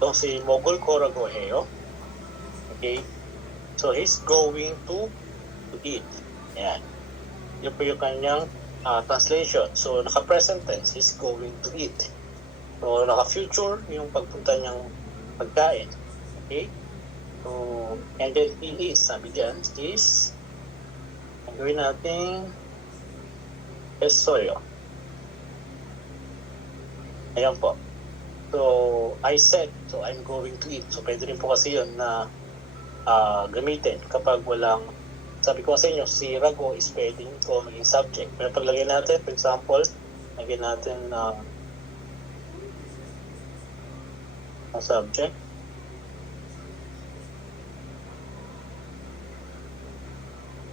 Itong si Mogul Koragoheo. Okay? So, he's going to eat. Ayan. Yun po yung kanyang translation. So, naka-present tense, he's going to eat. So, naka-future yung pagpunta niyang pagkain. Okay? So, and then he is, sabi dyan, is, ang gawin natin, esoyo. Ayan po. So, I said, so I'm going to eat. So, pwede rin po kasi yun na gamitin kapag walang, sabi ko sa inyo, si Rago is pwedeng ito maging subject. Pero paglagay natin, for example, lagyan natin na subject.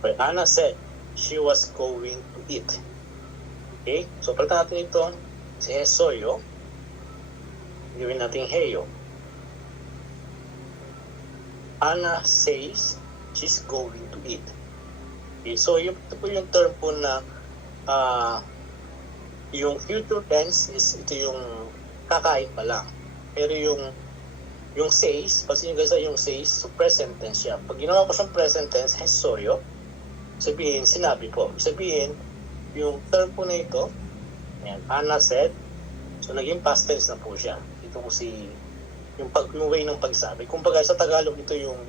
But Anna said she was going to eat. Okay? So, palitan natin ito, si Hesoyo. Gawin natin Heyo. Anna says she's going to eat. Okay, so ito po yung term po na yung future tense is ito yung kakain pa lang. Pero yung says, kasi yung guys yung says, so present tense siya. Pag ginawa ko siyang present tense, hesoyo, sabihin, sinabi po. Sabihin, yung term po na ito, ayan, Anna said, so naging past tense na po siya. Ito po yung way ng pagsabi. Kumbaga sa Tagalog ito yung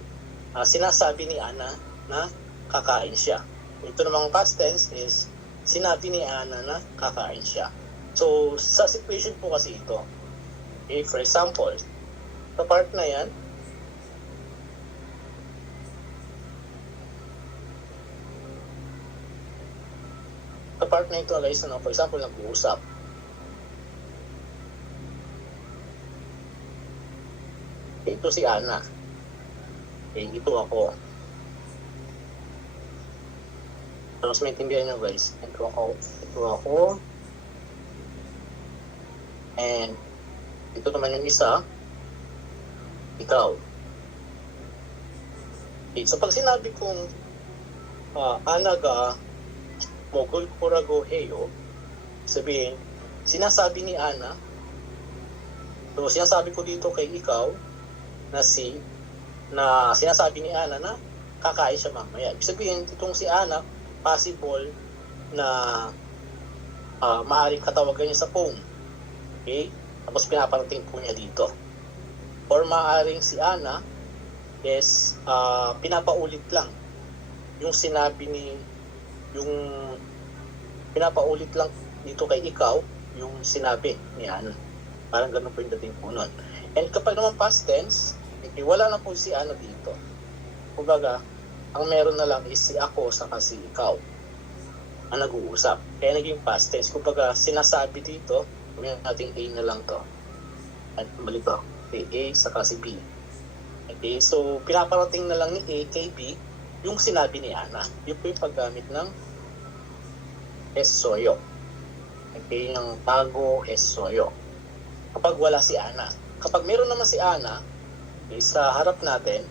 sinasabi ni Ana na kakain siya. Ito namang past tense is sinabi ni Ana na kakain siya. So sa situation po kasi ito. Okay, for example, sa part na yan, sa part na ito guys, for example, nag-uusap. Ito si Ana. Okay, ito ako. Mas maintindihan nyo guys. Ito ako. And ito naman yung isa. Ikaw. Okay, so pag sinabi kong Ana ga Mogul Koragoheo, sabihin, sinasabi ni Ana, so sinasabi ko dito kay ikaw, na sinasabi ni Ana na kakain siya mamaya. Ibig sabihin, itong si Ana, possible na maaaring katawagan niya sa phone. Okay? Tapos pinaparating po niya dito. Or maaaring si Ana is pinapaulit lang yung sinabi yung pinapaulit lang dito kay ikaw yung sinabi ni Ana. Parang ganun po yung dating po nun. And kapag naman past tense, wala na po si Ana dito. Kumbaga, ang meron na lang is si ako saka si ikaw ang nag-uusap. Kaya naging past tense. Kumbaga, sinasabi dito, gawin natin A na lang to. At malito, A saka si B. Okay, so pinaparating na lang ni A kay B yung sinabi ni Ana. Yun po yung paggamit ng esoyo. Okay, yung tago esoyo. Kapag wala si Ana. Kapag meron naman si Ana, okay, sa harap natin,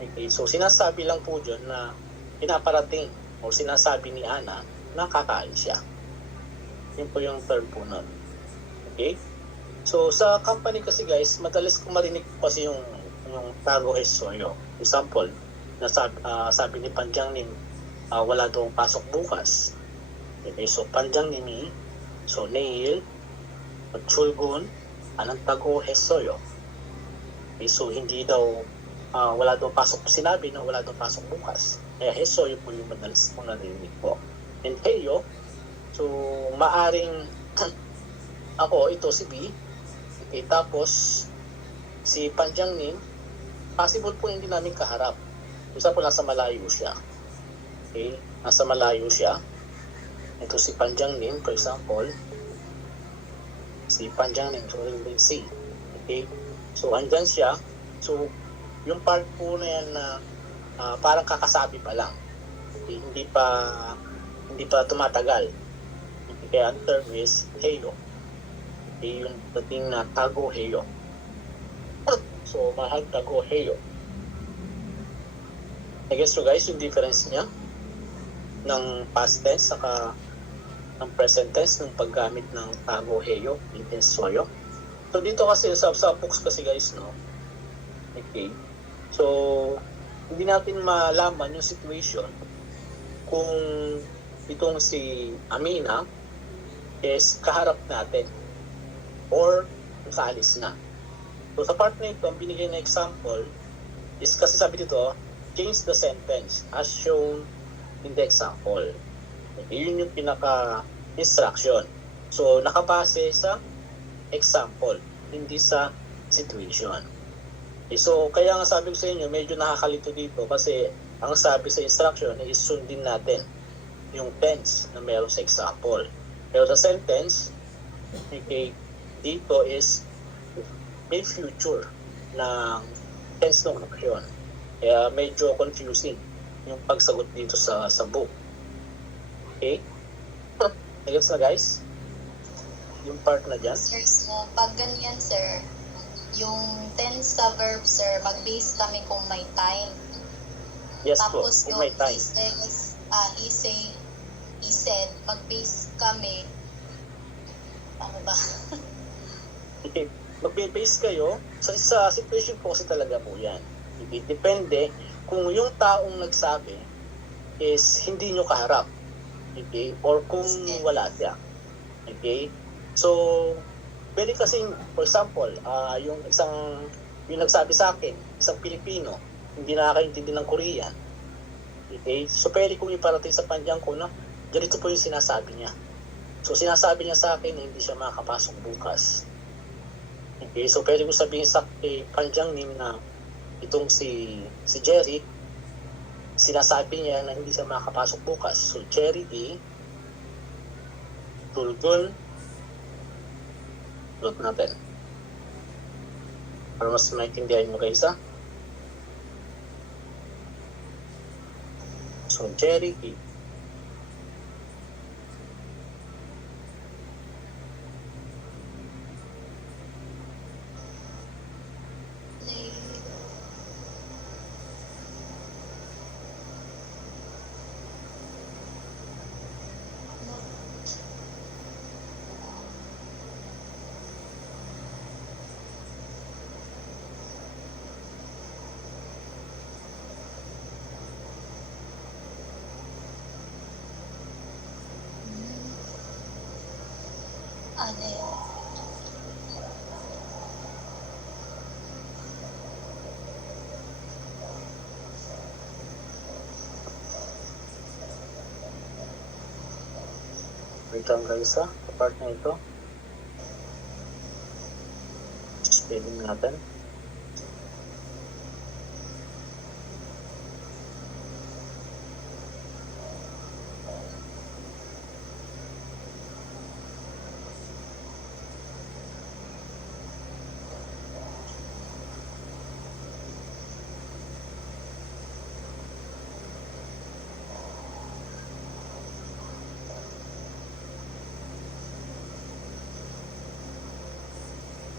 okay, so sinasabi lang po dyan na pinaparating o sinasabi ni Ana na kakain siya. Yun po yung term po nun. Okay? So sa company kasi guys, madalas kong marinig po kasi yung tago esoyo. Example, sabi ni Panjang Nim, wala daw pasok bukas. Okay, so Panjang Nimi, so Neil, Chulgun, anong tago hesoyo. Okay, so hindi daw wala daw pasok, sinabi na wala daw pasok bukas. Kaya hesoyo po yung madalas kong narinig po. And heyo, so maaring ako, ito si B. Okay, tapos si Panjang Nim, possible po hindi namin kaharap. Isa po nasa malayo siya. Okay, nasa malayo siya. Ito si Panjang Nim, for example. Si Panjang Nim, so C. Okay, so andyan siya. So yung part po na yan na parang kakasabi pa lang. Okay, hindi pa tumatagal. Okay, kaya ang term is heyo. Okay, yung dating na tago heyo. So mahal tago heyo. I guess so guys, yung difference niya ng past tense saka ng present tense ng paggamit ng tago heyo in soyo. So dito kasi sa books kasi guys, no? Okay. So, hindi natin malaman yung situation kung itong si Amina is kaharap natin or kaalis na. So sa part na ito, ang binigay na example is kasi sabi dito, change the sentence as shown in the example. Okay, yun yung pinaka-instruction. So nakabase sa example, hindi sa situation. Okay, so kaya nga sabi ko sa inyo, medyo nakakalito dito kasi ang sabi sa instruction is sundin natin yung tense na meron sa example. Pero sa sentence, okay, dito is may future ng tense ng action. Kaya medyo confusing yung pagsagot dito sa book. Okay? Ayos na guys? Yung part na dyan. Sir, so pag ganyan sir, yung tense sa verb sir, mag-base kami kung may time. Yes po, Tapos kung may time. I-said, mag-base kami. Ano ba? Okay. Magbe-base kayo sa situation po kasi talaga po yan. Okay. Depende kung yung taong nagsabi is hindi nyo kaharap. Okay? Or kung wala siya. Okay? So, pwede kasing, for example, yung nagsabi sa akin, isang Pilipino, hindi nakakaintindi ng Korean. Okay? So, pwede kong iparating sa panjang ko na ganito po yung sinasabi niya. So, sinasabi niya sa akin na hindi siya makakapasok bukas. Okay? So, pwede kong sabihin sa panjang nim na itong si Jerry, sinasabi niya na hindi siya makakapasok bukas. So, Jerry D. Tulgun. Load natin. Para mas maintindihan mo guys, ha? So, Jerry D. Ano yun? Wait lang guys, ha? Sa part na ito. Spelling natin.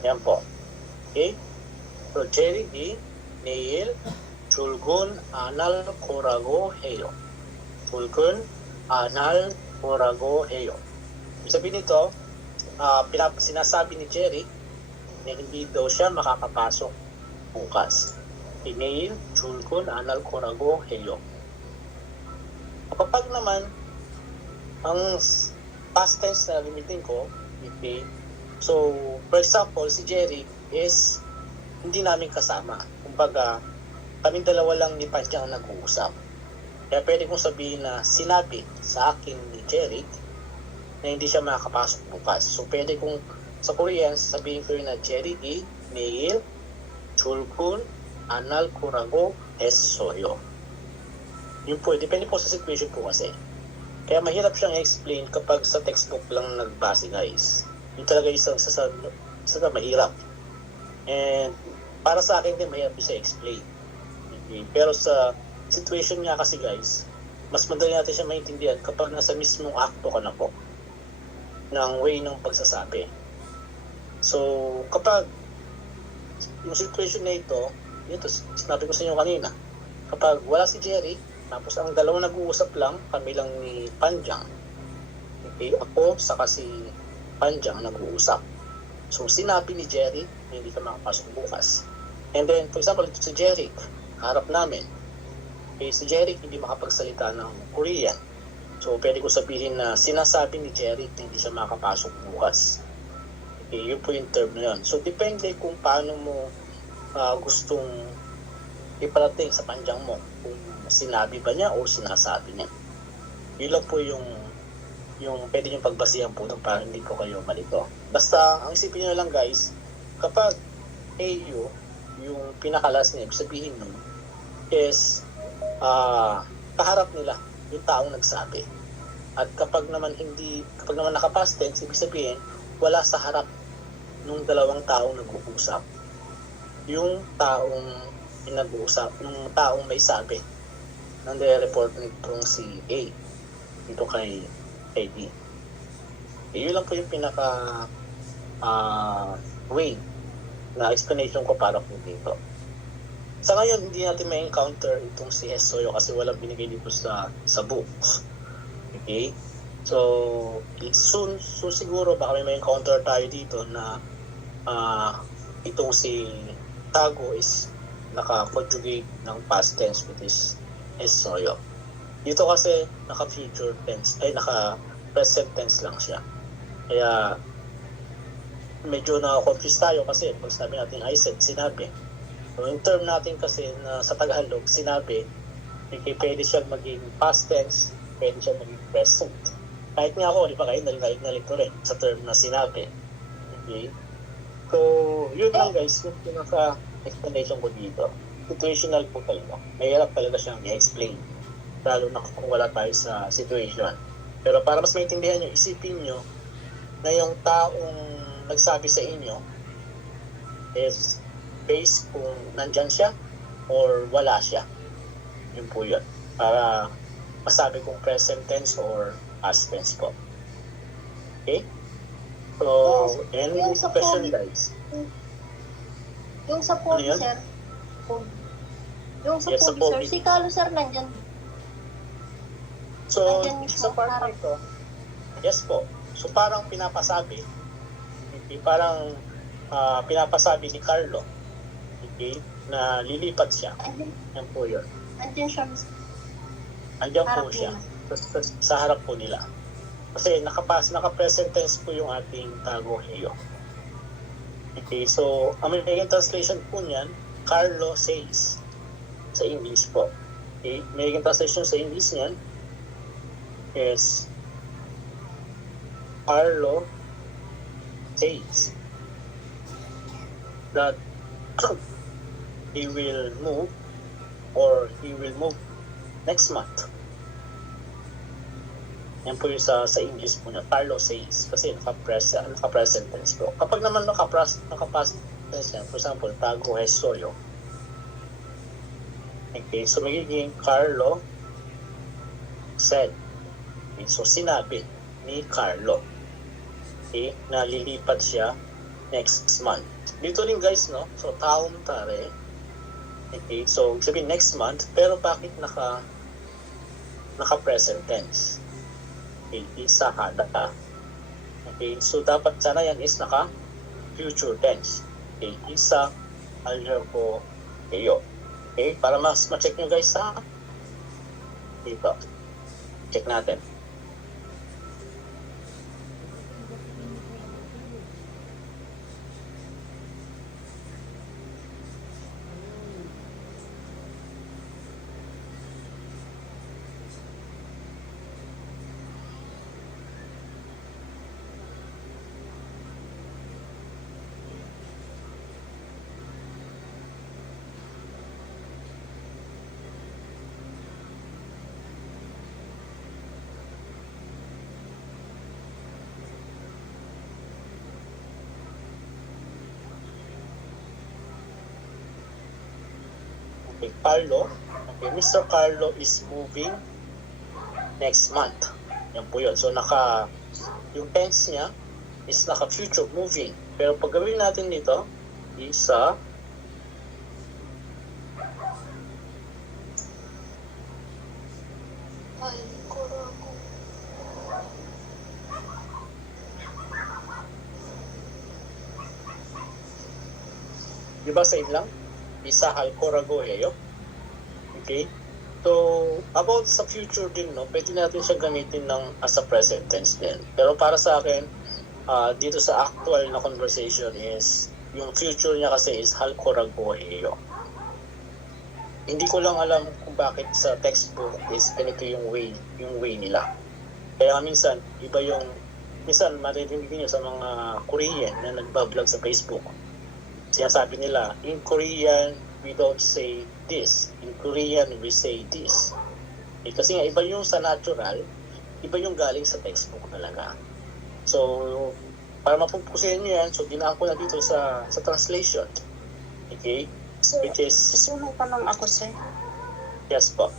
Yan po. Okay? So, Jerry D. Neil Chulgun Anal Korago Heyo. Chulgun Anal Korago Heyo. Ibig sabihin nito, sinasabi ni Jerry na hindi daw siya makakapasok bukas. Neil Chulgun Anal Korago Heyo. Kapag naman, ang past tense na gamitin ko, okay, so, for example, si Jerry is hindi namin kasama. Kumbaga, kaming dalawa lang ni Panjang ang nag-uusap. Kaya pwede kong sabihin na sinabi sa akin ni Jerry na hindi siya makakapasok bukas. So, pwede kong sa Korean sabihin ko yun na Jerry di 내일 출근 안 할 거라고 했어요. Yun po, depende po sa situation po kasi. Kaya mahirap siyang i-explain kapag sa textbook lang nagbase guys. Yun talaga isang sa mahirap. And para sa akin din mahirap siya explain. Okay. Pero sa situation nga kasi guys, mas madali natin siya maintindihan kapag nasa mismong akto ka na po ng way ng pagsasabi. So kapag yung situation na ito, sinabi ko sa inyo kanina, kapag wala si Jerry, tapos ang dalawang nag-uusap lang, kami lang ni Panjang. Okay, ako saka si Panjang nag-uusap. So, sinabi ni Jerry na hindi ka makapasok bukas. And then, for example, ito si Jerry, harap namin. Si Jerry hindi makapagsalita ng Korean. So, pwede ko sabihin na sinasabi ni Jerry na hindi siya makapasok bukas. Yun po yung term na yun. So, depende kung paano mo gustong iparating sa panjang mo. Kung sinabi ba niya o sinasabi niya. Yun lang po yung pwede nyo pagbasihan po para hindi po kayo malito. Basta, ang isipin nyo lang guys, kapag AU, yung pinakalas niya, sabihin nun, is kaharap nila yung taong nagsabi. At kapag naman naka-past tense, ibig sabihin, wala sa harap nung dalawang taong nag-uusap. Yung taong nag-uusap, yung taong may sabi. Nande-report nitong si A dito kay B. Yun lang po yung pinaka way na explanation ko para po dito. Sa ngayon, hindi natin may encounter itong si Hesoyo kasi walang binigay dito sa books. Okay? So, soon siguro baka may encounter tayo dito na itong si Tago is naka-conjugate ng past tense which is Hesoyo. Dito kasi naka-future tense, naka-present tense lang siya. Kaya medyo na-confuse tayo kasi pag sabi natin I said, sinabi. So, yung term natin kasi na sa Tagalog, sinabi, pwede siya maging past tense, pwede siya maging present. Kahit nga ako, di ba kayo, nalito rin sa term na sinabi. Okay? So, yun lang guys, yung pinaka-explanation ko dito. Situational po talaga. Mahirap talaga siyang i-explain. Lalo na kung wala tayo sa situation. Pero para mas maintindihan nyo, isipin nyo na yung taong nagsabi sa inyo is based kung nandyan siya or wala siya. Yun po yun. Para masabi kung present tense or past tense po. Okay? So, any question guys? Yung sa pogi, Ano yun? sir. Yung sa Yes, sa pogi, sir. pogi. Si Carlo, sir, nandyan. So, Nandyan mismo, sa part harap. nito, yes po. So, parang pinapasabi, okay, parang pinapasabi ni Carlo, okay, na lilipat siya. Yan po yun. Nandyan siya. Andiyan po Harap siya. nila. Sa harap po nila. Kasi naka-present tense po yung ating Tago Heyo. Okay, so, American translation po niyan, Carlo says. Sa English po. Okay, American translation sa English niyan is Carlo says that he will move next month. Yan po yung sa English po niya. Carlo says. Kasi naka-present tense po. Kapag naman naka-past tense yan, for example, Tago Hesoyo. Okay, so magiging Carlo said. Okay, so sinabi ni Carlo. Okay, na lilipat siya next month. Dito rin guys, no? So, taong tare. Okay, so sabihin next month, pero bakit naka-present tense? Okay, isa hada. Okay, so dapat sana yan is naka-future tense. Okay, isa algerbo kayo. Okay, para mas ma-check nyo guys sa dito. Check natin. Okay, Carlo. Okay, Mr. Carlo is moving next month. Yan po yun. So, yung tense niya is naka-future moving. Pero pag gawin natin dito, isa Ay, kurago. Di ba same lang? Isa halkorago heyo. Okay? So, about sa future din, no, pwede natin siya gamitin as a present tense din. Pero para sa akin, dito sa actual na conversation is, yung future niya kasi is halkorago heyo. Hindi ko lang alam kung bakit sa textbook is ganito yung way nila. Kaya minsan, minsan maririnig niyo sa mga Korean na nagbablog sa Facebook. Sinasabi nila, in Korean, we don't say this. In Korean, we say this. Kasi nga, iba yung sa natural, iba yung galing sa textbook talaga. So, para mapupusin nyo yan, so ginaan ko na dito sa translation. Okay? So, Which is, may tanong ako, sir. yes po.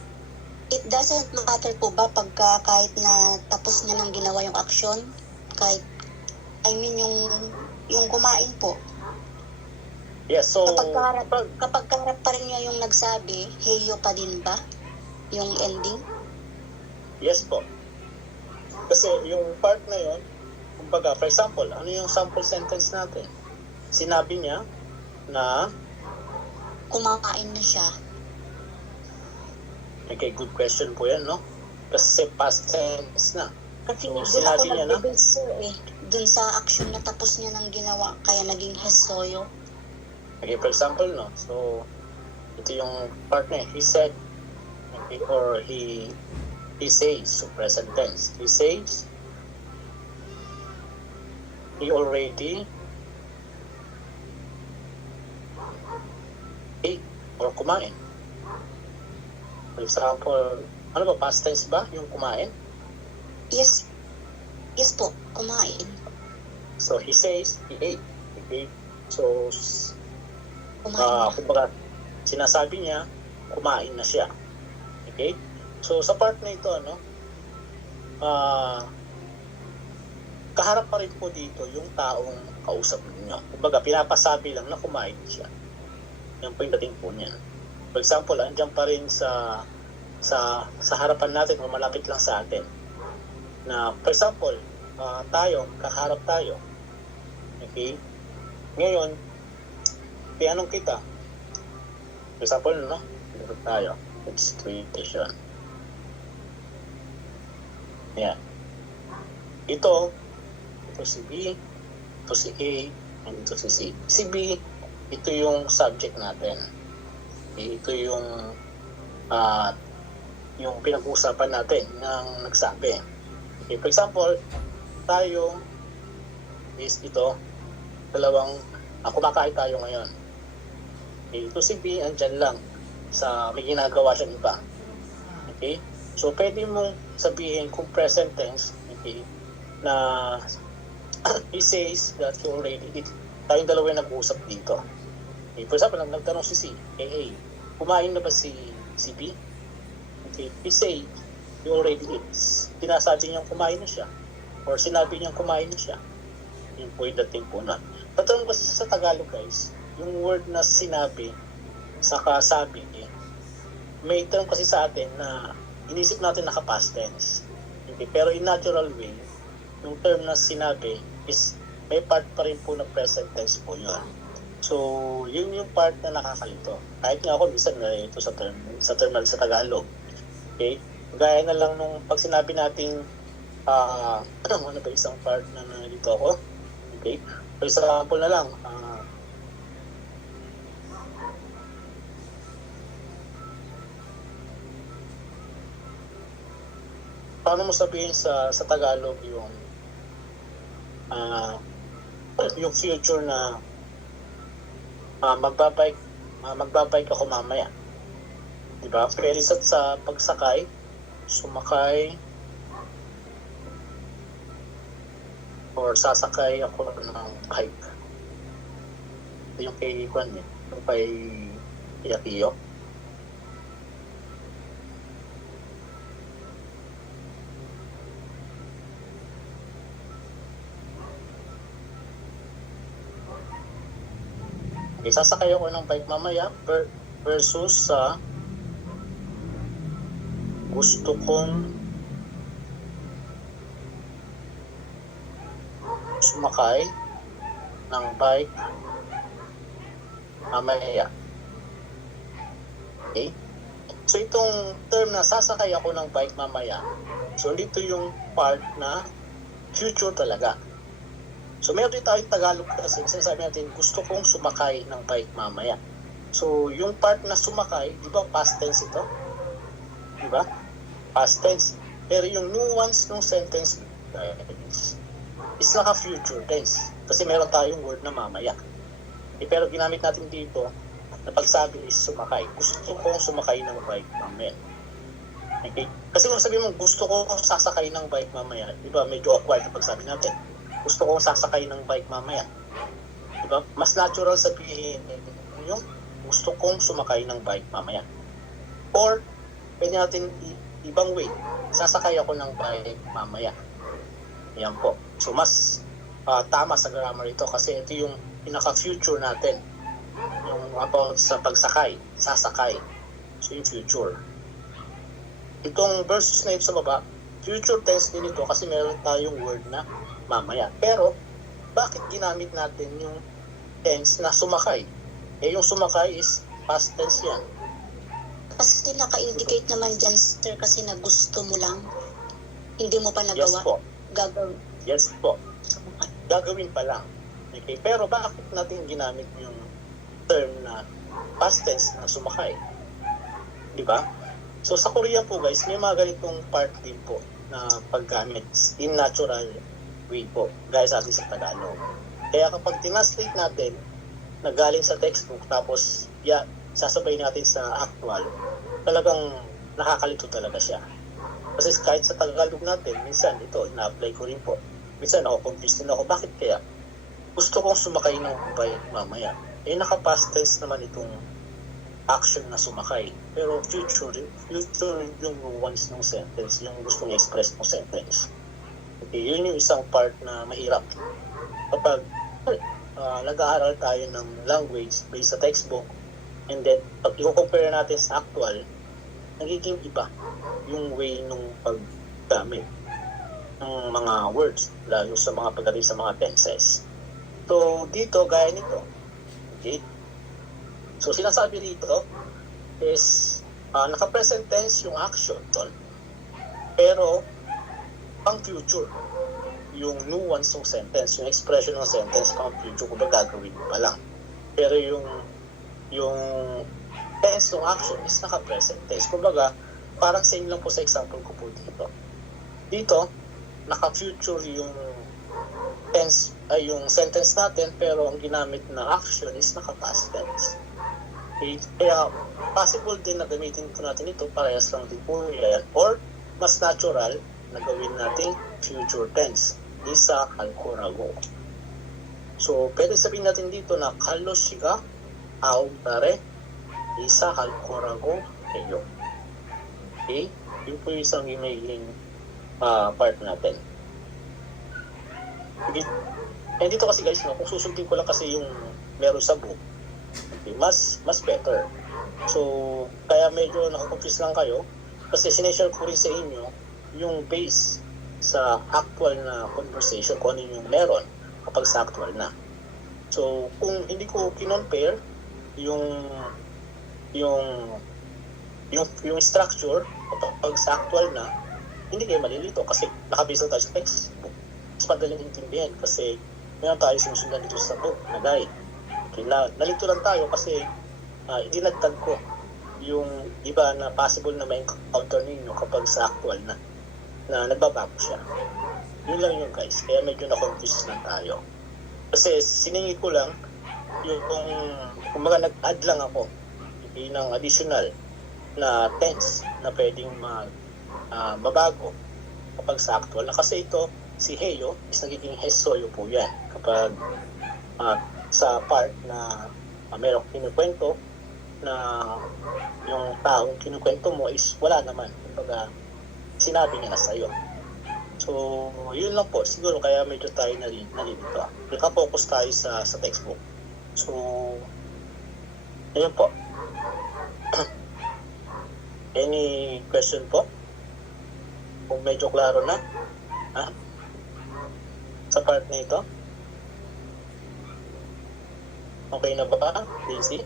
It doesn't matter po ba pagka kahit na tapos niya nang ginawa yung action? Kahit, yung kumain po. Yes, so, Kapag kaharap pa rin niya yung nagsabi, heyo pa din ba? Yung ending? yes po. Kasi yung part na yun, kumbaga, for example, ano yung sample sentence natin? Sinabi niya na, Kumakain na siya. okay, good question po yan, no? Kasi past tense na. Kasi So, doon ako sinabi niya na? nag-base, sir, eh. Doon sa action na tapos niya nang ginawa, kaya naging hesoyo. Okay, for example, no? So, ito yung part na he said, okay, or he says, so present tense. He says, he already ate or kumain. For example, ano ba, past tense ba yung kumain? Yes. Yes po, kumain. So, he says, he ate. Okay? So, Kumain na. kumbaga, sinasabi niya, kumain na siya. Okay? So, sa part na ito, no, kaharap pa rin po dito yung taong kausap niyo. Kumbaga, pinapasabi lang na kumain siya. Yan po yung dating po niya. For example, andyan pa rin sa harapan natin o malapit lang sa atin. Na, for example, kaharap tayo. Okay? Ngayon, tinanong kita. For example, no? Tinanong tayo. Situation. Yan. Ito si B, ito si A, and ito si C. Si B, ito yung subject natin. Okay? Ito yung pinag-uusapan natin ng nagsabi. Okay, for example, tayo is ito, kumakain tayo ngayon. Okay, ito si B, andyan lang may ginagawa siyang iba. Okay? So, pwede mong sabihin kung present tense, okay, na he says that he already did. Tayong dalawa yung nag-uusap dito. Okay, for example, nagtanong si C, hey, kumain na ba si B? Okay, he say, he already did. Sinasabi niyang kumain na siya. Or sinabi niyang kumain na siya. Yun po yung dating po na. Patanong kasi sa Tagalog, guys, yung word na sinabi, saka sabi, may term kasi sa atin na inisip natin naka-past tense. Okay, pero in natural way, yung term na sinabi is may part pa rin po na present tense po yun. So, yun yung part na nakakalito. Kahit nga ako, minsan na ito sa term sa Tagalog. Okay? Gaya na lang nung pag sinabi nating ano ba isang part na nandito ako? Okay? For example na lang, paano mo sabihin sa Tagalog yung future na magbabike ako mamaya. Diba? Pwede sa pagsakay, sumakay, or sasakay ako ng bike. Ito yung kay Juan yung kay Iyakiyo. Okay, sasakay ako ng bike mamaya versus sa gusto kong sumakay ng bike mamaya. Okay? So itong term na sasakay ako ng bike mamaya, so dito yung part na future talaga. So meron din tayong Tagalog kasi sinasabi natin gusto kong sumakay ng bike mamaya. So yung part na sumakay, di ba past tense ito? Di ba? Past tense. Pero yung nuance ng sentence is naka-future tense. Kasi meron tayong word na mamaya. Pero ginamit natin dito na pagsabi is sumakay. Gusto kong sumakay ng bike mamaya. Okay? Kasi kung sabi mo, gusto ko sasakay ng bike mamaya, di ba, medyo awkward na pagsabi natin. Gusto kong sasakay ng bike mamaya. Di ba? Mas natural sabihin yung gusto kong sumakay ng bike mamaya. Or, pwede natin ibang way. Sasakay ako ng bike mamaya. Yan po. So, mas tama sa grammar ito kasi ito yung pinaka-future natin. Yung about sa pagsakay, sasakay. So, yung future. Itong verses na ito sa baba, future tense din ito kasi meron tayong word na mamaya. Pero, bakit ginamit natin yung tense na sumakay? Eh, yung sumakay is past tense yan. Kasi naka-indicate naman dyan, sir, kasi na gusto mo lang. Hindi mo pa Yes nagawa. po. Gagawin. Yes po. Gagawin pa lang. Okay? Pero bakit natin ginamit yung term na past tense na sumakay? Di ba? So sa Korea po guys, may mga ganitong part din po na paggamit in natural way po, gaya sa atin sa Tagalog. Kaya kapag tinranslate natin na galing sa textbook tapos sasabay natin sa actual, talagang nakakalito talaga siya. Kasi kahit sa Tagalog natin, minsan ito, ina-apply ko rin po. Minsan ako, confused din ako, bakit kaya? Gusto kong sumakay ng bike mamaya. Eh, naka-past tense naman itong action na sumakay. Pero future yung nuance ng sentence, yung gustong i-express ng sentence. Okay, yun yung isang part na mahirap. Kapag nag-aaral tayo ng language based sa textbook, and then pag i-compare natin sa actual, nagiging iba yung way nung paggamit ng mga words, lalo sa mga pagdating sa mga tenses. So, dito, gaya nito. Okay? So, sinasabi dito is naka-present tense yung action, pero pang future. Yung nuance ng sentence, yung expression ng sentence, pang future, kung ba gagawin pa lang. Pero yung tense ng action is naka-present tense. Kumbaga, parang same lang po sa example ko po dito. Dito, naka-future yung tense, yung sentence natin, pero ang ginamit na action is naka-past tense. Okay? Kaya, possible din na gamitin po natin ito, parehas lang din po yan, or mas natural na gawin natin future tense. Isa kalkorago. So, pwede sabihin natin dito na kalo shiga autare isa kalkorago heyo. Okay? Yun po yung isang emailing part natin. Okay. And dito kasi guys, kung susundin ko lang kasi yung meron sa book, okay, mas better. So, kaya medyo nakakonfuse lang kayo kasi sineshare ko rin sa inyo yung base sa actual na conversation kung ano yung meron kapag sa actual na. So, kung hindi ko kinompare yung structure kapag sa actual na, hindi kayo malilito kasi nakabase tayo sa textbook. Mas madaling intindihan kasi meron tayo sinusundan dito sa book na guide. Okay, nalito lang tayo kasi idinagtag ko yung iba na possible na may encounter ninyo kapag sa actual na nagbabago siya. Yun lang yun guys. Kaya medyo na-confuse lang tayo. Kasi siningit ko lang yung kung mga nag-add lang ako ng additional na tense na pwedeng mabago kapag sa actual na. Kasi ito, si Heyo is nagiging Hesoyo po yan. Kapag sa part na merong kinukwento na yung taong kinukwento mo is wala naman. Kapag sinabi niya na sa'yo. So, yun lang po. Siguro kaya medyo tayo nalilito. Naka-focus tayo sa textbook. So, ayun po. Any question po? Kung medyo klaro na? Sa part na ito? Okay na ba, Daisy?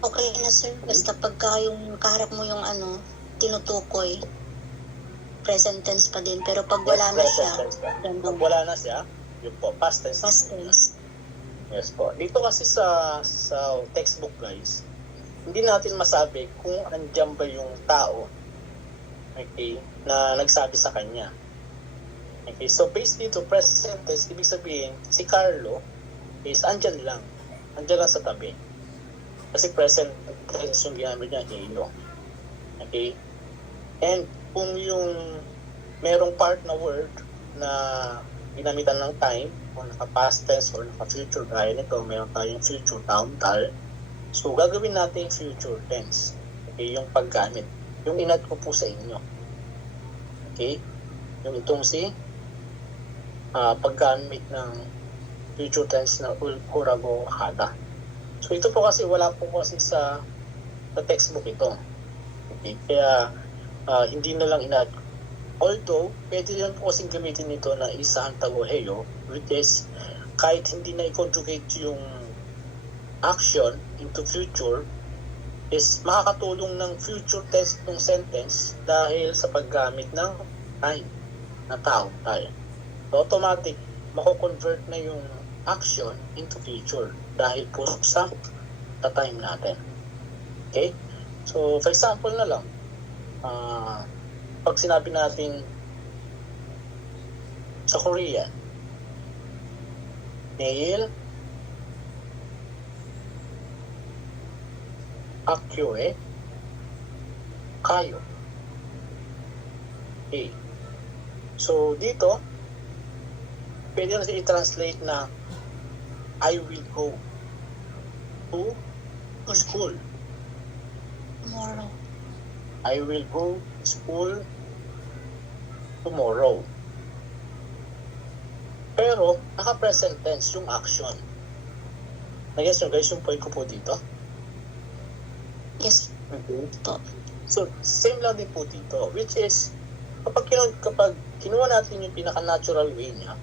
Okay na sir, basta pagka yung kaharap mo yung tinutukoy, present tense pa din. Pero pag wala na siya, Pag ganun. wala na siya, yun po, past tense. Past tense. Yes po. Dito kasi sa textbook guys, hindi natin masabi kung andyan ba yung tao, okay, na nagsabi sa kanya. Okay, so based dito, present tense, ibig sabihin, si Carlo is andyan lang sa tabi. Kasi present tense yung ginamit niya, iyo. Okay? And kung yung merong part na word na ginamitan ng time, o naka-past tense or naka-future, gaya nito, meron tayong future tauntal. So, gagawin natin future tense. Okay? Yung paggamit. Yung inad ko po sa inyo. Okay? Yung itong paggamit ng future tense na ulkurago hada. So, ito po kasi wala po kasi sa textbook ito. Okay? Kaya, hindi na lang inad. Although, pwede yan po kasing gamitin nito na isahan tagoheyo, which is, kahit hindi na i-conjugate yung action into future, is makakatulong ng future tense ng sentence dahil sa paggamit ng time na tauntal. So, automatic, mako-convert na yung action into future dahil po sa time natin. Okay? So, for example na lang, pag sinabi natin sa Korean, 내일 학교에 가요. Okay. So, dito, pwede natin i-translate na I will go to school. Tomorrow. I will go to school tomorrow. Pero, naka-present tense yung action. Nag-guess nyo guys yung point ko po dito? Yes Okay. po. So, same lang din po dito. Which is, kapag kinuha natin yung pinaka-natural way niya,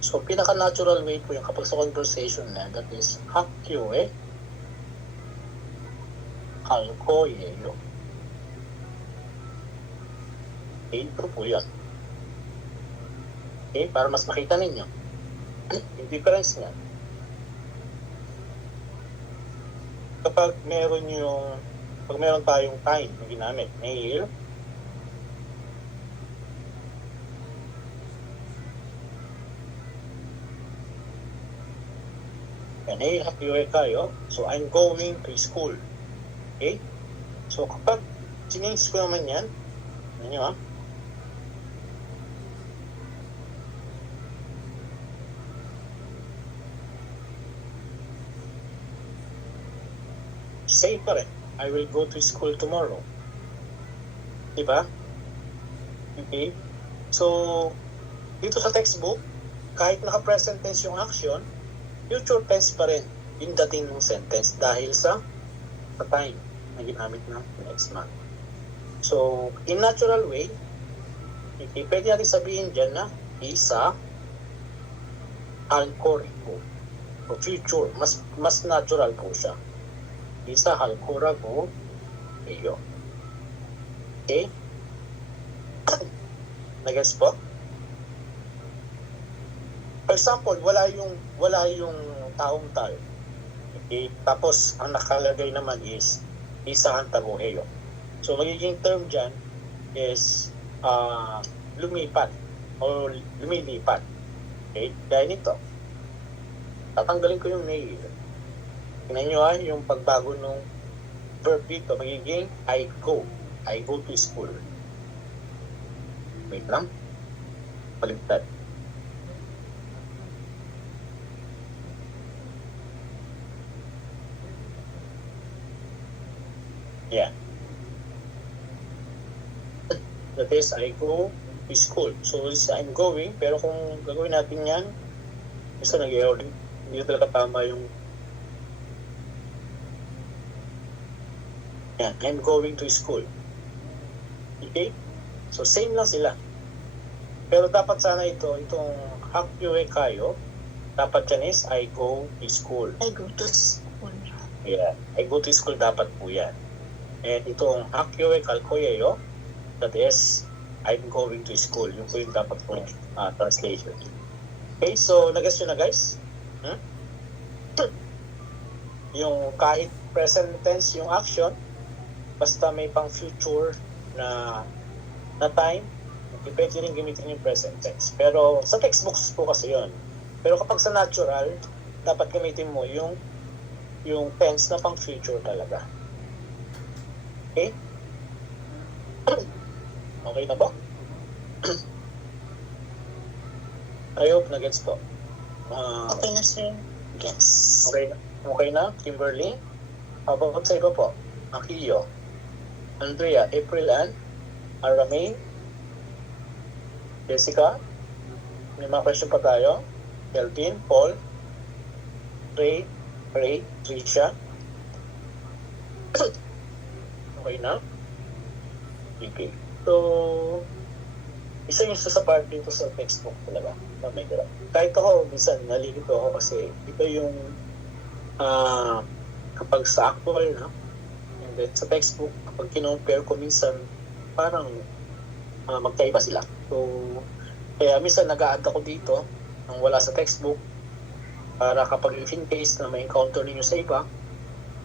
so, pinaka-natural way po yung kapag sa conversation na, that is, hakyo halkoyeyo. Okay, ito po yan. Okay, para mas makita ninyo yung difference niya. Kapag meron tayong time na ginamit, mail, neil hakyoe kayo, so I'm going to school. Okay? So kapag change ko naman yan, ano nyo same pa rin. I will go to school tomorrow. Diba? Okay? So, dito sa textbook, kahit naka-present tense yung action, future tense pa rin yung dating ng sentence dahil sa time na ginamit ng next month. So, in natural way, okay, pwede natin sabihin dyan na isa halkoriko. So, future, mas natural po siya. Isa halkorago iyo. Okay? Nag-gets po? For example, wala yung taong tal. Okay? Tapos, ang nakalagay naman is isahan taguheyo. So, magiging term dyan is lumipat o lumilipat. Okay? Dahil nito, tatanggalin ko yung nail. Tingnan nyo yung pagbago ng verb dito, magiging I go. I go to school. Wait lang. Paligtad. Yeah. That is, I go to school. So, I'm going, pero kung gagawin natin yan, isa nag-error din. Hindi talaga tama yung yan, I'm going to school. Okay? So, same lang sila. Pero dapat sana itong hakyoe kayo Dapat yan is, I go to school. I go to school. Yeah, I go to school dapat po yan. And itong hakyo e kalkoyeyo, that is, I'm going to school. Yung po yung dapat po translation. Okay, so nag-guess yun na guys? Yung kahit present tense yung action, basta may pang future na time, pwede rin gamitin yung present tense. Pero sa textbooks po kasi yun. Pero kapag sa natural, dapat gamitin mo yung tense na pang future talaga. Okay? Okay na ba? I hope na-gets po. Okay na, sir. Yes. Okay na, Kimberly? How about sa iba po? Akio, Andrea, April, and Aramain, Jessica, may mga question pa tayo? Kelvin, Paul, Ray, Trisha. Okay na? Okay. So, isa yung sa part dito sa textbook talaga. Oh my God. Kahit ako, minsan nalilito ako kasi ito yung kapag sa actual na, and then sa textbook, kapag kinompare ko minsan, parang magkaiba sila. So, kaya minsan nag-a-add ako dito nang wala sa textbook para kapag in case na may encounter ninyo sa iba,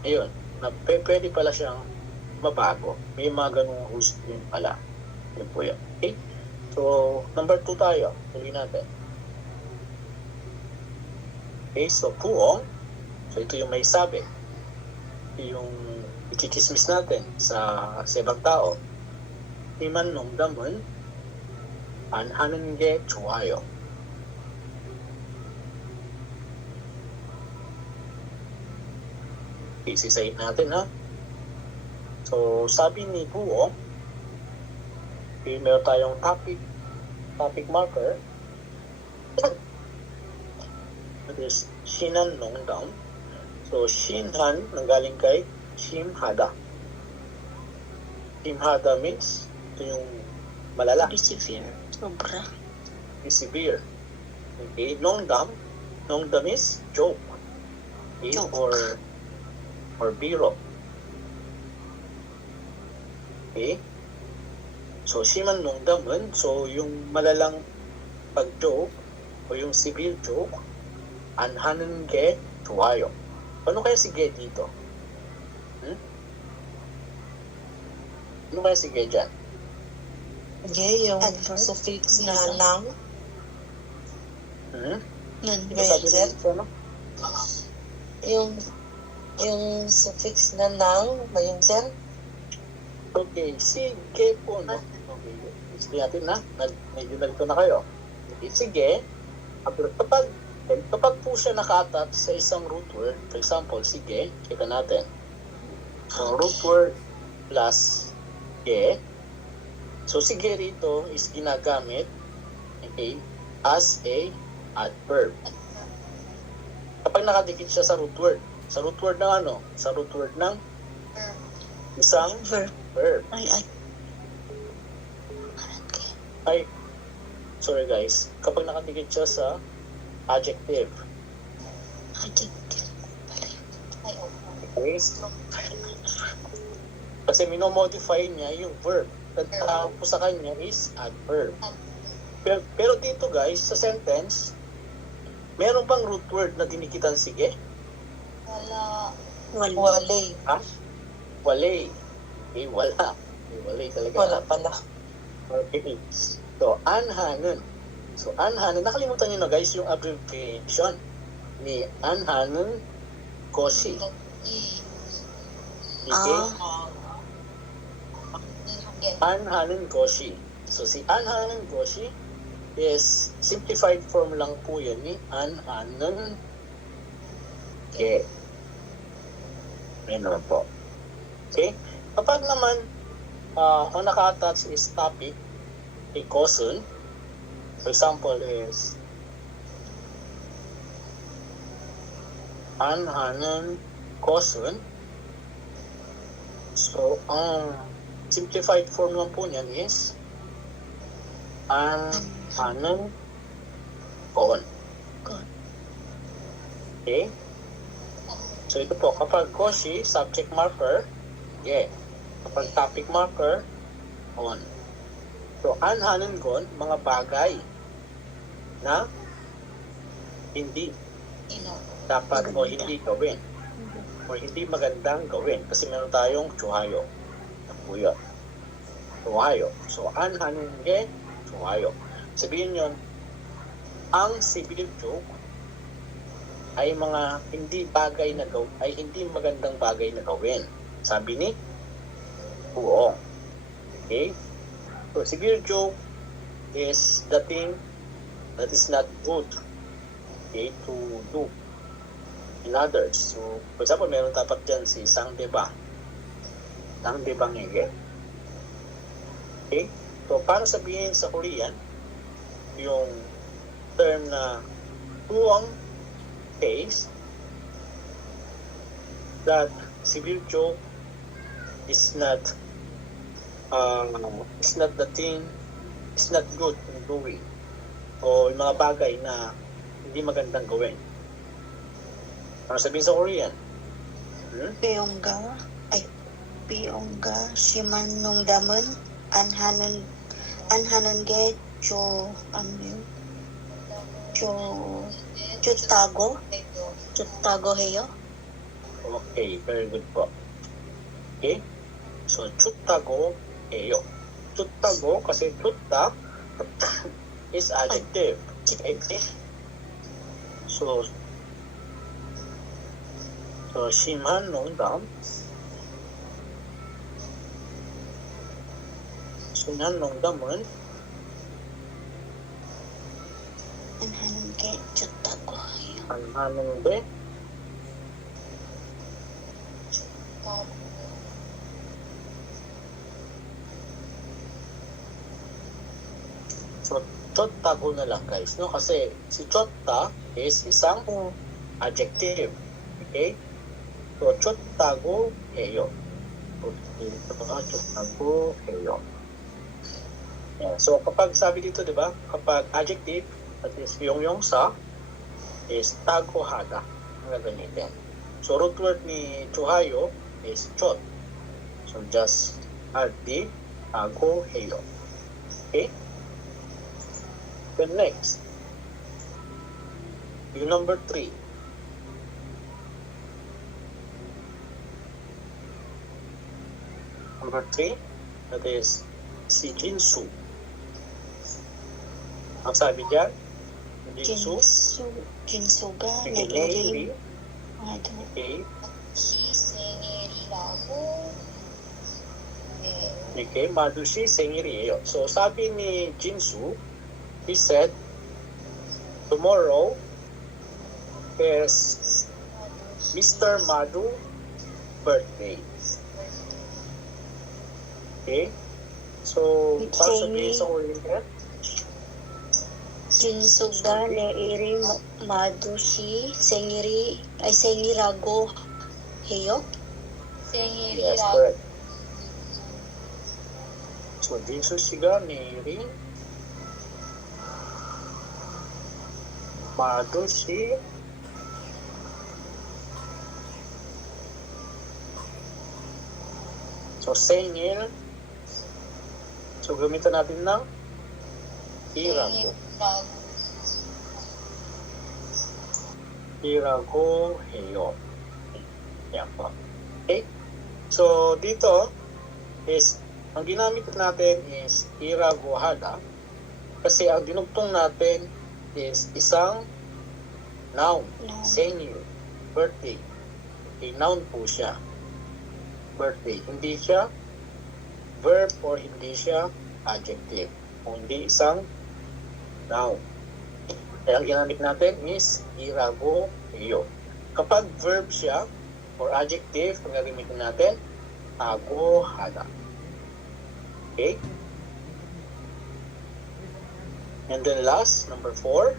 ayun, na pwede pala siyang mabago. May mga ganung host din pala. Yun po yan. Okay? So, number 2 tayo. Tuloy natin. Okay, so puong. So, ito yung may sabi. Ito yung ikikismis natin sa ibang tao. Himan nung damon, an hanan ge chuayo. Isisayin natin ha. So, sabi ni Puo, okay, meron tayong topic marker. That is Shinan Nongdam. So, Shinhan, nanggaling kay Shimhada. Shimhada means, ito yung malala. Severe. Sobra. Severe. Okay, Nongdam is joke. Okay, Joke. or biro. Okay? So, Shiman Nongdamun, so yung malalang pag-joke o yung severe joke, anhanan ge tuwayo. Ano kaya si ge dito? Ano kaya si ge dyan? Ge, yung Adverb. suffix na Yes. nang, Yun. Ito sabi Yes. dito, no? yung suffix na nang, ba yun, sir? Okay, sige po, no? Okay, sige natin na. Medyo nalito na kayo. Okay, sige. Kapag po siya naka-attach sa isang root word, for example, sige, kita natin. So, root word plus ge. So, sige rito is ginagamit, okay, as a adverb. Kapag nakadikit siya sa root word ng ano? Sa root word ng isang Verb. verb. Ay. Ay, sorry guys, kapag nakadikit siya sa adjective. Adjective. Okay? Kasi minomodify niya yung verb. Ang tawag po sa kanya is adverb. Pero dito guys, sa sentence, meron bang root word na dinikitan sige? Wala. Wale. Ha? Walay. Okay, wala. Okay, walay talaga. Wala pala. Okay. So, anhanen. So, anhanen, nakalimutan niyo na guys yung abbreviation ni anhanen koshi. Okay? Anhanen koshi. So, si anhanen koshi is simplified form lang po yun ni anhanen ke. Ayan naman po. Okay? Kapag naman, ang naka-attach is topic, a kosun, for example is anhanen kosun. So, ang simplified form lang po niyan is anhanen kon. Okay? So ito po, kapag koshi, subject marker, yeah. Kapag topic marker, on. So, anhanin gon, mga bagay na hindi dapat o hindi gawin. O hindi magandang gawin. Kasi meron tayong chuhayo. Ang buyo. Chuhayo. So, anhanin ge, chuhayo. Sabihin nyo, ang civil joke ay mga hindi bagay na ay hindi magandang bagay na gawin. Sabi ni Puong. Okay? So, civil joke is the thing that is not good, okay, to do in others. So, for example, meron dapat dyan si Sangdeba. Sangdeba ngege. Okay? So, paano sabihin sa Korean yung term na Puong case that civil joke is not the thing, is not good in doing, o yung mga bagay na hindi magandang gawin. Ano sabihin sa Korean? Piyongga shiman nung damon anhanon ge cho chutago heyo. Okay, very good po. Okay? So, chutago eyo. Chutago, kasi chuta is adjective. Okay? So, 심한 농담. 심한 농담은 Anhanon ge chutago heyo. 안 하는데 So, chotago na lang guys, no? Kasi si chota is isang adjective. Okay? So, chotago heyo. Chotago heyo. Yeah. So, kapag sabi dito, di ba? Kapag adjective, that is yung sa, is tago hada ang gagamitin. So, root word ni chuhayo is chot. So, just add the tago heyo. Okay? Then next, yung number 3. Number 3, that is si Jinsu. Ang sabi dyan, Jinsu, Jinsuga Neri, Mado. okay, 시생일이라고 okay, Madushi Sengiriyo. So, sabi ni Jinsu, he said, tomorrow is Mr. Madu birthday. Okay? So, para sabihin sa ulit, Jinsuga iri madushi sengirago heyo. yes, 생일이라고 correct. So, Jinsu siga ni Madushi so, sengil. So, gamitan natin ng irago. Irago heyo. Yan po. Okay? So, dito is, ang ginamit natin is irago hada kasi ang dinugtong natin is isang noun. Senior. Birthday. Okay, noun po siya. Birthday. Hindi siya verb or hindi siya adjective. Hindi isang noun. Kaya ang ginamit natin is irago heyo. Kapag verb siya or adjective, ang gagamitin natin, ago hada. Okay? And then last, number 4,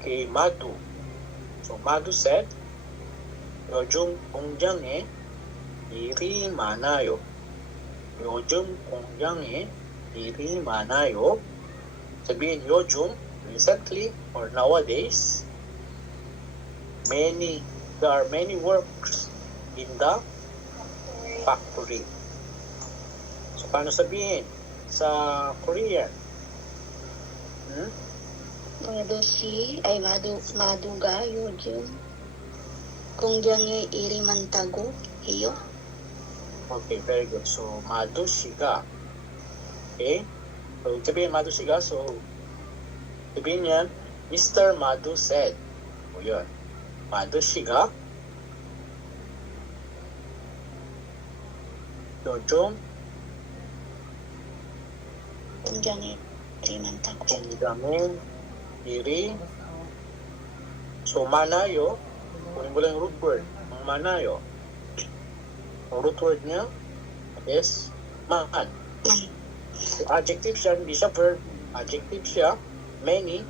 okay, Madu. So, Madu said, 요즘 공장에 일이 많아요. 요즘 공장에 일이 많아요. Sabihin, 요즘, recently or nowadays, there are many workers in the factory. So, paano sabihin sa Korean? Madoshi, ay maduga, yun. Kung diyan iri mantago, iyo. Okay, very good. So, madushiga. Okay? So, sabihin madushiga. So, sabihin yan, Mr. Madu said. O yun. Madushiga. Dojong Kung diyan iri mantago. Kongdamin iri. So, manayo. Kunin mo lang yung root word. Ang manayo. Ang root word niya is man. So, adjective siya, hindi siya verb. Adjective siya, many.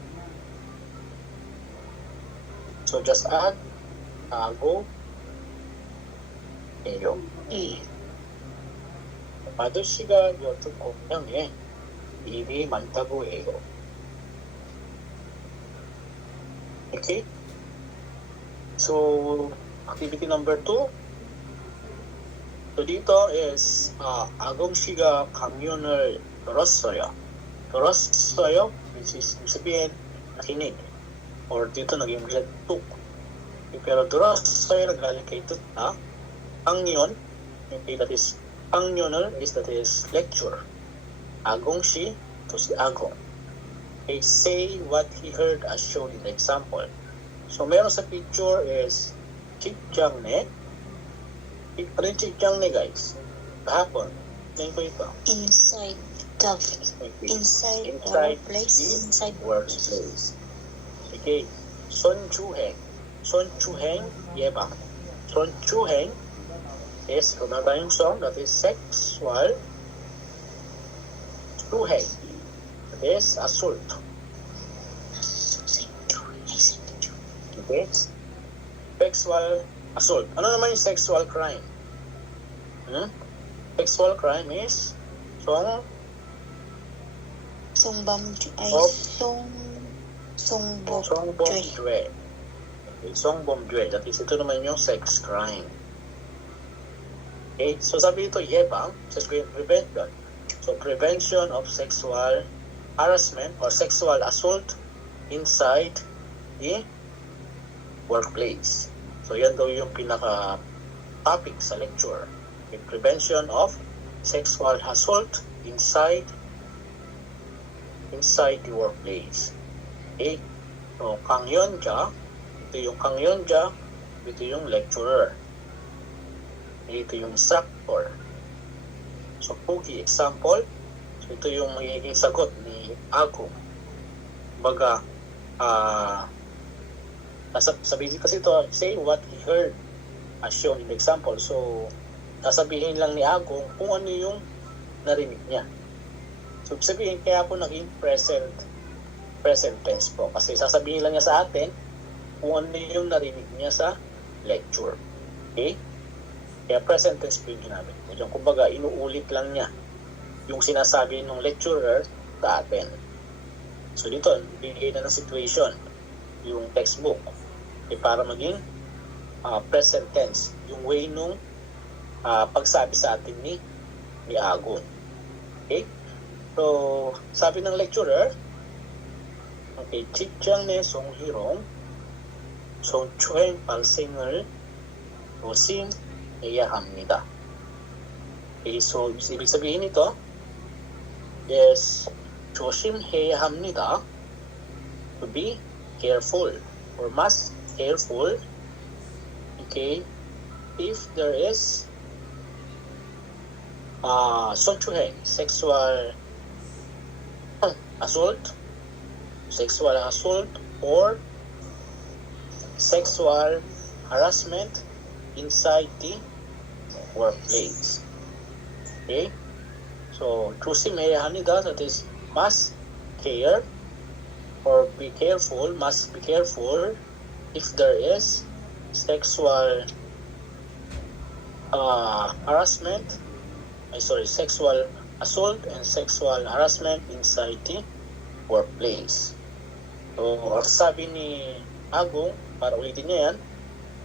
So, just add tago eyo. 아저씨가 여튼 공명에 일이 많다고 해요. Okay? So, activity number 2. So, dito is 아공 씨가 강연을 들었어요. 들었어요? Which is, sabihin, nakinig. Or dito naging took. Pero 들었어요, nagaling kay tut na. 강연, okay, that is, 강연을 is that is lecture. 아공 씨, to si Agong. Okay, say what he heard as shown in the example. So, meron sa picture is 직장내. Ano yung 직장내, guys? Kahapon. Ngayon ko ito. Inside the Inside workplace. the Inside workplace. Okay. 손주행. 손주행 예방. 손주행 is another yung song that is sexual 주행. That is assault. Okay? Sexual assault. Ano naman yung sexual crime? Sexual crime is songbomjue. Okay, songbomjue. That is, ito naman yung sex crime. Okay, so sabi ito, yebang, says prevention. So, prevention of sexual harassment or sexual assault inside the workplace. So, yan daw yung pinaka-topic sa lecture. Okay, prevention of sexual assault inside the workplace. Okay? So, 강연자, ito yung 강연자, ito yung lecturer. Ito yung instructor. So, pogi example. So, ito yung magiging sagot ni Agong. Baga, sabihin kasi ito, say what he heard as shown in the example. So, sasabihin lang ni Agong kung ano yung narinig niya. So, sabihin, kaya po naging present tense po. Kasi sasabihin lang niya sa atin kung ano yung narinig niya sa lecture. Okay? Kaya present tense po yung ginamit. Kumbaga, inuulit lang niya yung sinasabi ng lecturer sa atin. So, dito, bigay na ng situation yung textbook. Okay, para maging present tense. Yung way nung pagsabi sa atin ni Agong. Okay? So, sabi ng lecturer, okay, 직장 내 송희롱, 성추행 발생을 조심해야 합니다. Okay, so, ibig sabihin nito is 조심해야 합니다. To be careful or must careful. Okay, if there is 성추행, sexual assault or sexual harassment inside the workplace. Okay? So, 조심해야 합니다. That is, must care or be careful, must be careful if there is sexual sexual assault and sexual harassment inside the workplace. So, sabi ni Agong, para ulitin niya yan,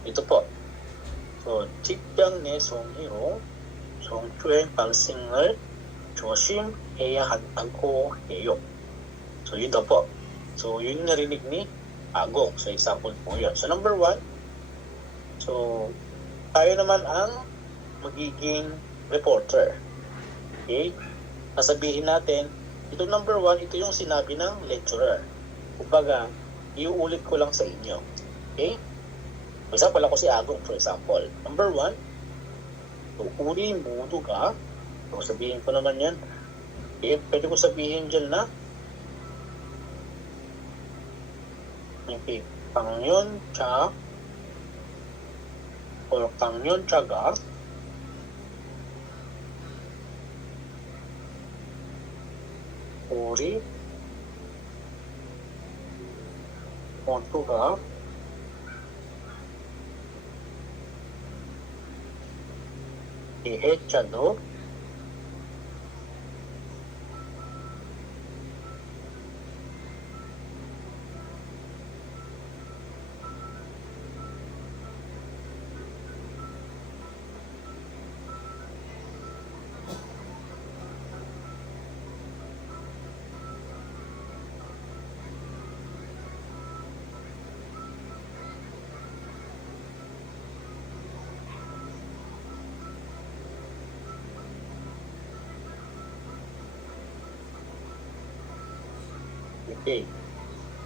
ito po. So, 직장 내 송이로 송추의 방송을 조심해야 한다고 해요. So, yun daw po. So, yun yung narinig ni Agong. So, example po yun. So, number 1, so, tayo naman ang magiging reporter. Okay? Sasabihin natin, ito number 1, ito yung sinabi ng lecturer. Kumbaga, iuulit ko lang sa inyo. Okay? For example, ako si Agong, for example. Number 1, so, 우리 모두가, so, sabihin ko naman yan, okay, pwede ko sabihin dyan na, okay, 강연차 or 강연차가 우리 모두가 이해자도 okay.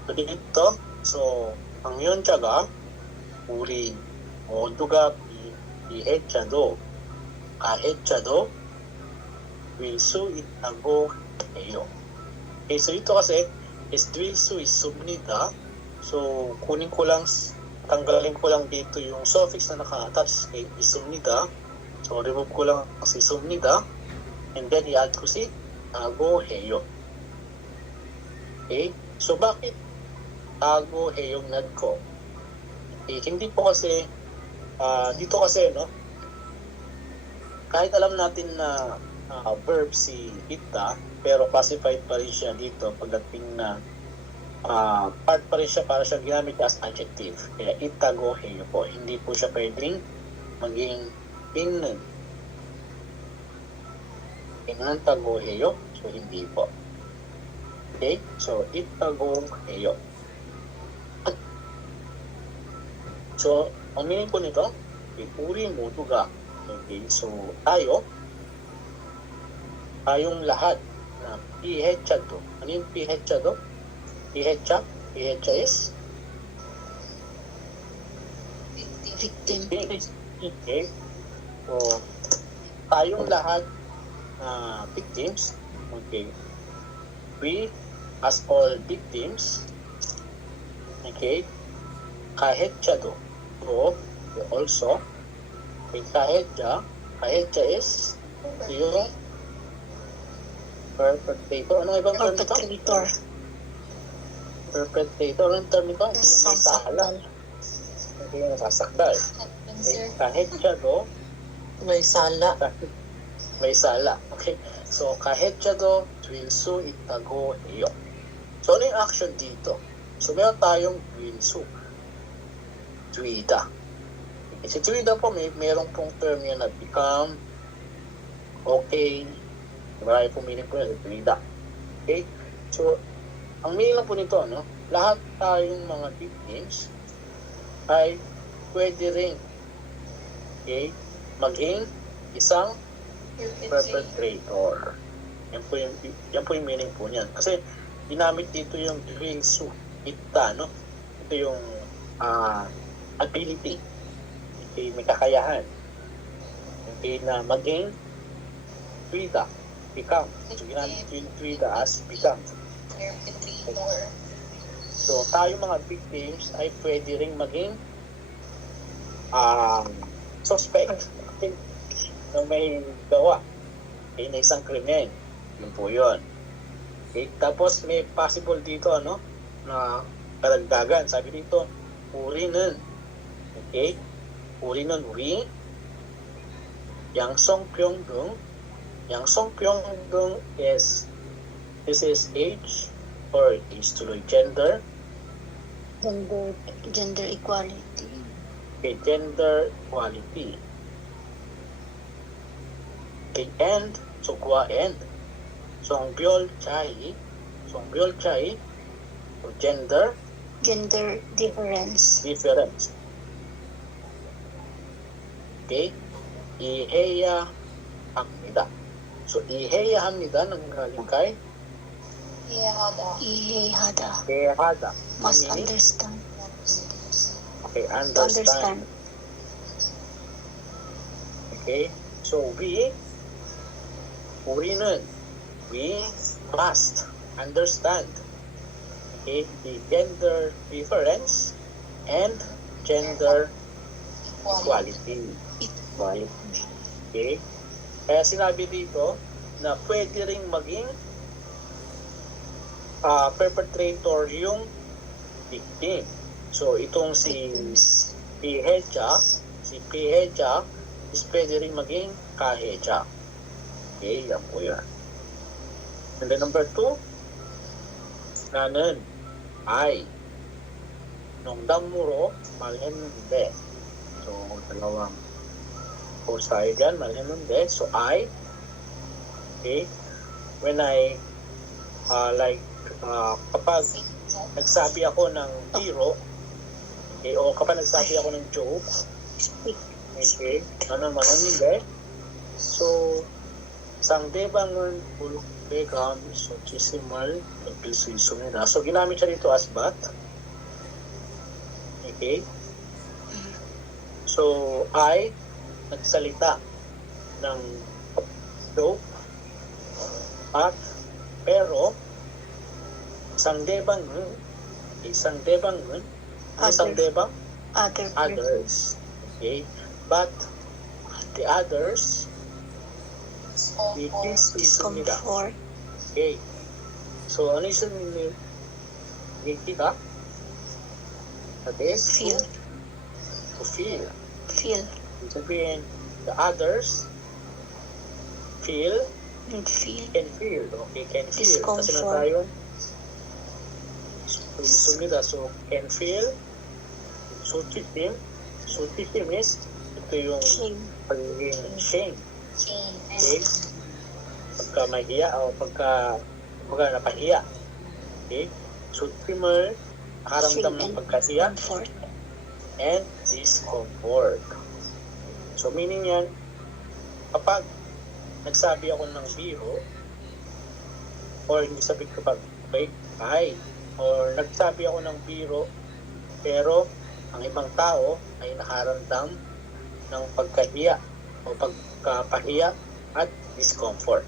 So dito, so ang 연자가 우리 모두가 비해자도 가해자도 will 수 있다고 해요. Okay, so ito kasi is will 수 있습니다. So kunin ko lang, tanggalin ko lang dito yung suffix na naka-attach kay 있습니다. So remove ko lang si 있습니다. And then i-add ko si tago 해요. Okay? So, bakit tago heyong nad ko? Okay, hindi po kasi, dito kasi, no? Kahit alam natin na verb si ita, pero classified pa rin siya dito pagdating na part pa rin siya para siya ginamit as adjective. Kaya itago heyo po. Hindi po siya pwedeng maging 있는. 있는 tago heyo. So, hindi po. Okay, so itago heyo. So, ang meaning po nito, 우리 모두가, okay, so tayong lahat na 피해자도. Ano yung 피해자도? 피해자 is Victim. okay. So, tayong lahat na victims, okay, we as all victims, okay, 가해자도, so also, okay, 가해자 is yung perpetrator. Ano ibang term nito? Perpetrator. Perpetrator. Anong term nito? Yung may sala. Nasasaktan. Okay, nasasaktan. Okay, Sir, 가해자도, May sala. may sala. Okay, so 가해자도 will 수 있다고 해요. So, ano yung action dito? So, meron tayong will 수. Tuida. Okay, si tuida po, merong pong term yan na become, okay, marami pong meaning po yan, tuida. Okay? So, ang meaning lang po nito, ano, lahat tayong mga victims ay pwede rin, okay, maging isang perpetrator. Yan po yung meaning po niyan. Kasi, ginamit dito yung will 수 있다, no? Ito yung ability. Okay, may kakayahan. Okay, na maging tuida, become. So, ginamit yung tuida as become. perpetrator. So, tayo mga victims ay pwede rin maging suspect. Okay, na may gawa. Okay, na isang krimen. Yun po yun. Okay, tapos may possible dito, ano, na karagdagan. Sabi dito, 우리는, okay, 우리는 we, 양성평등. 양성평등 is, this is age or age tuloy gender. Gender equality. Okay, gender equality. Okay, and, so kuha and. Song byol chai, so gender Gender difference. difference. Okay, iheya hamnida. So iheya hamnida nanggaling kay Ihada. Ihehada. ehada. Must Meaning, understand. okay, To understand. understand. Okay, so 우리는, we must understand, okay, the gender difference and gender equality. Equality. Okay? Kaya sinabi dito na pwede ring maging perpetrator yung victim. So itong si Victims. Piheja is pwede ring maging kaheja. Okay, yan po yan. And then number 2, na는, I, 농담으로 말했는데. So, dalawang post tayo dyan, 말했는데. So, I, okay, when I, kapag nagsabi ako ng biro, okay, o kapag nagsabi ako ng joke, Speak. okay, 말했는데. So, 상대방은 불쾌감, 수치심을 느낄 수 있습니다. So, ginamit siya dito as but. Okay? So, I nagsalita ng joke at pero 상대방은 Other others. Okay? But the others 있습니다. discomfort. Okay. So, ano yung sabihin kita? That is Feel. to feel. Feel. Ibig sabihin, the others feel, And feel. can feel. Okay, can feel. Discomfort. Kasi na tayo, sumida. So, can feel, suchitim is, ito yung Shame. pagiging shame. Change. Okay? Pagka mahiya o pagka napahiya. Okay? So, trimmer, nakaramdam ng and pagkahiya discomfort. and discomfort. So, meaning yan, kapag nagsabi ako ng biro, or hindi sabi kapag or nagsabi ako ng biro, pero ang ibang tao ay nakaramdam ng pagkahiya o pagkapahiya at discomfort.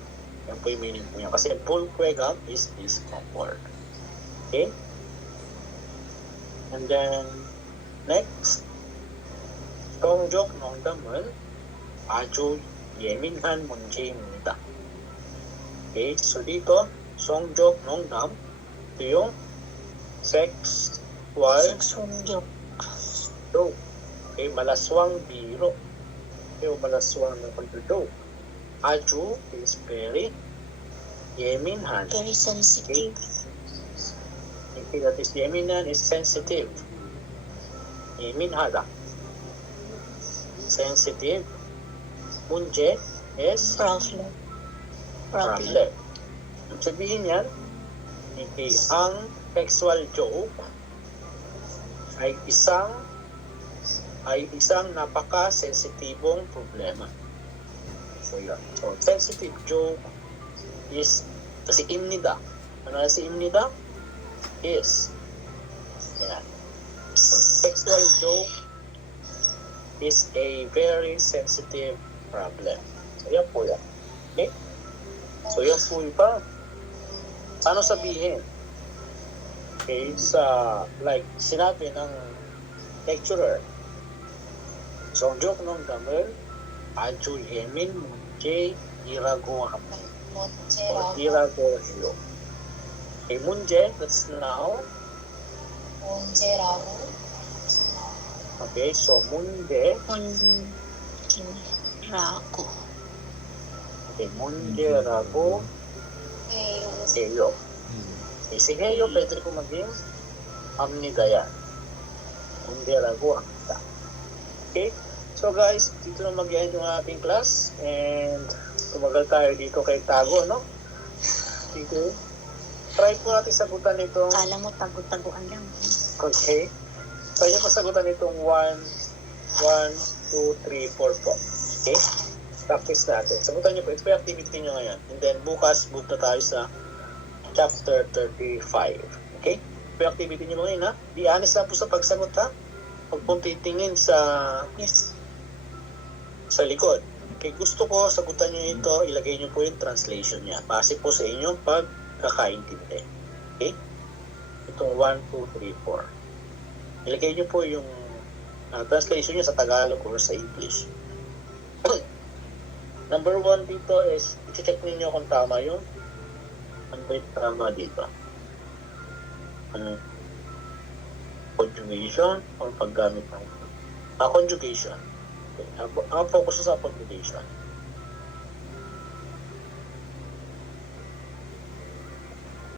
Yan po yung meaning po yan. Kasi 불쾌감 is discomfort. Okay? And then, next, 성적 농담은 아주 예민한 문제입니다. Okay, so dito, 성적 농담, ito yung sexual Sexual joke. joke. Okay, malaswang biro. Okay, malaswang na pag-joke. Aju is very 예민한. Very sensitive. Okay, that is 예민한 is sensitive. 예민하다. Sensitive. 문제 is Problem. problem. Ibig sabihin yan, okay, ang sexual joke ay isang napaka-sensitibong problema. So, yan. So, sensitive joke is, kasi imnida. Ano na si imnida? Is. Yan. So, sexual joke is a very sensitive problem. So, yan po yan. Okay? So, yan po iba. Paano sabihin? Okay, like, sinabi ng lecturer, so, ang joke ng damel, 아주 예민 문제이라고 합니다. 이라고 해요. Okay, 문제, that's now. 문제라고. Okay, so, 문제. Rago. Okay, 문제라고 해요. 해요. Okay, si 해요, pwede ko maging amnida yan. Underagua. Okay? So guys, dito na mag-end yung ating class and tumagal tayo dito kay Tago, no? Dito. Try po natin sagutan itong Kala mo tago-taguan lang. okay. Try nyo pasagutan itong 1, 2, 3, 4 po. Okay? Practice natin. Sagutan nyo po. Ito po yung activity nyo ngayon. And then bukas, move na tayo sa chapter 35. Okay? Ito yung activity nyo ngayon, ha? Be honest lang po sa pagsagot, ha? Huwag pong titingin sa Yes. likod. Okay, gusto ko sagutan nyo ito, ilagay nyo po yung translation niya. Base po sa inyong pagkakaintindi. Okay? Itong 1, 2, 3, 4. Ilagay nyo po yung translation niya sa Tagalog or sa English. Number 1 dito is, i-check ninyo kung tama yung ano ba yung tama dito. Conjugation or paggamit ng conjugation. Okay. Ang focus sa conjugation.